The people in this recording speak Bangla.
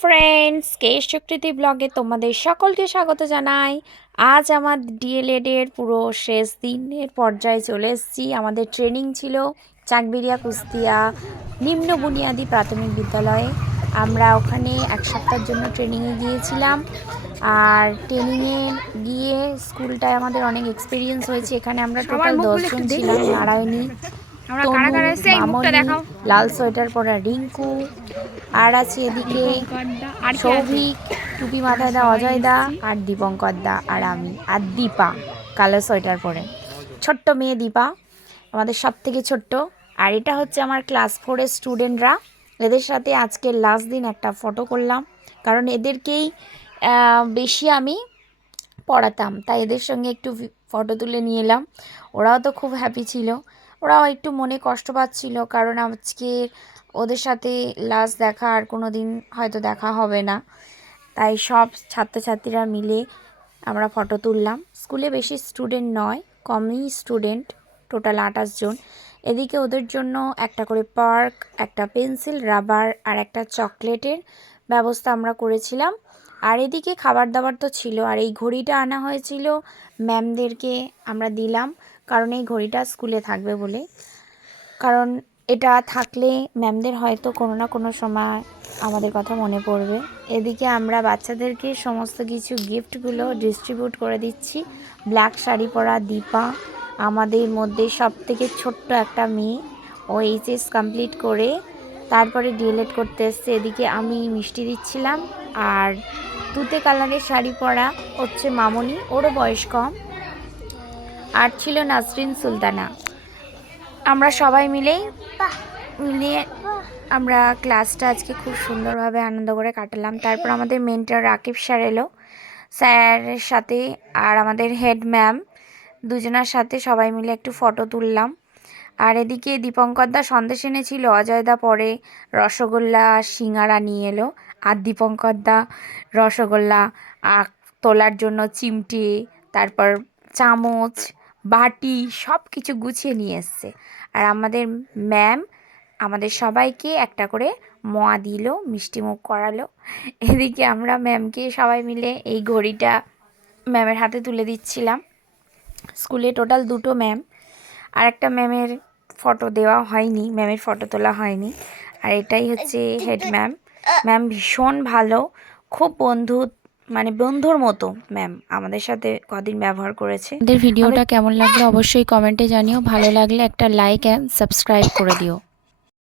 ফ্রেন্ডস কে শক্তিতি ব্লগে তোমাদের সকলকে স্বাগত জানাই। আজ আমার ডিএলএডের পুরো শেষ দিনের পর্যায়ে চলে এসেছি। আমাদের ট্রেনিং ছিল চাকবিরিয়া কুস্তিয়া নিম্ন বুনিয়াদী প্রাথমিক বিদ্যালয়ে। আমরা ওখানে এক সপ্তাহের জন্য ট্রেনিংয়ে গিয়েছিলাম। আর ট্রেনিংয়ে গিয়ে স্কুলটায় আমাদের অনেক এক্সপিরিয়েন্স হয়েছে। এখানে আমরা টোটাল দশজন ছিলাম নারায়ণী। আমরা তনু, কারা কারা এসেছি এই মুখটা মামনি, দেখাও? লাল সোয়েটার পরা রিঙ্কু আর আছে এদিকে? সৌভিক টুপি মাথায় দা অজয় দা আর দীপঙ্কর দা আর আমি আর দীপা কালো সোয়েটার পরে। ছোট্ট মেয়ে দীপা আমাদের সব থেকে ছোট্ট। আর এটা হচ্ছে আমার ক্লাস ফোরের স্টুডেন্টরা। এদের সাথে আজকের লাস্ট দিন একটা ফটো করলাম। কারণ এদেরকেই বেশি আমি পড়াতাম। তাই এদের সঙ্গে একটু ফটো তুলে নিয়ে এলাম। ওরাও তো খুব হ্যাপি ছিল। ওরাও একটু মনে কষ্ট পাচ্ছিল, কারণ আজকে ওদের সাথে লাস্ট দেখা আর কোনো দিন হয়তো দেখা হবে না। তাই সব ছাত্রছাত্রীরা মিলে আমরা ফটো তুললাম। স্কুলে বেশি স্টুডেন্ট নয়, কমই স্টুডেন্ট টোটাল আঠাশ জন। এদিকে ওদের জন্য একটা করে পার্ক একটা পেন্সিল রাবার আর একটা চকলেটের ব্যবস্থা আমরা করেছিলাম। আর এদিকে খাবার দাবার তো ছিল, আর এই ঘড়িটা আনা হয়েছিল ম্যামদেরকে আমরা দিলাম, কারণ এই ঘড়িটা স্কুলে থাকবে বলে। কারণ এটা থাকলে ম্যামদের হয়তো কোনো না কোনো সময় আমাদের কথা মনে পড়বে। এদিকে আমরা বাচ্চাদেরকে সমস্ত কিছু গিফটগুলো ডিস্ট্রিবিউট করে দিচ্ছি। ব্ল্যাক শাড়ি পরা দীপা, আমাদের মধ্যে সব থেকে ছোট্ট একটা মেয়ে, ও এইচএস কমপ্লিট করে তারপরে ডিএলএড করতে এসছে। এদিকে আমি মিষ্টি দিচ্ছিলাম আর তুতে কালারের শাড়ি পরা হচ্ছে মামনি, ওরও বয়স কম। আর ছিল নাসরিন সুলতানা। আমরা সবাই মিলেই মিলিয়ে আমরা ক্লাসটা আজকে খুব সুন্দরভাবে আনন্দ করে কাটালাম। তারপর আমাদের মেন্টার রাকিব স্যার এলো। স্যারের সাথে আর আমাদের হেড ম্যাম দুজনার সাথে সবাই মিলে একটু ফটো তুললাম। আর এদিকে দীপঙ্করদা সন্দেশ এনেছিল অজয়দা পরে রসগোল্লা সিঙ্গারা নিয়ে এলো। আর দীপঙ্কর দা রসগোল্লা আখ তোলার জন্য চিমটে তারপর চামচ বাটি সব কিছু গুছিয়ে নিয়ে এসছে। আর আমাদের ম্যাম আমাদের সবাইকে একটা করে মোয়া দিল মিষ্টি মুখ করালো। এদিকে আমরা ম্যামকে সবাই মিলে এই ঘড়িটা ম্যামের হাতে তুলে দিচ্ছিলাম। স্কুলে টোটাল দুটো ম্যাম। আর একটা ম্যামের ফটো দেওয়া হয়নি ম্যামের ফটো তোলা হয়নি। আর এটাই হচ্ছে হেড ম্যাম। ম্যাম ভীষণ ভালো। খুব বন্ধু মানে বন্ধুর মতো ম্যাম আমাদের সাথে কদিন ব্যবহার করেছে। আমাদের ভিডিওটা কেমন লাগল অবশ্যই কমেন্টে জানিও। ভালো লাগলে একটা লাইক অ্যান্ড সাবস্ক্রাইব করে দিও।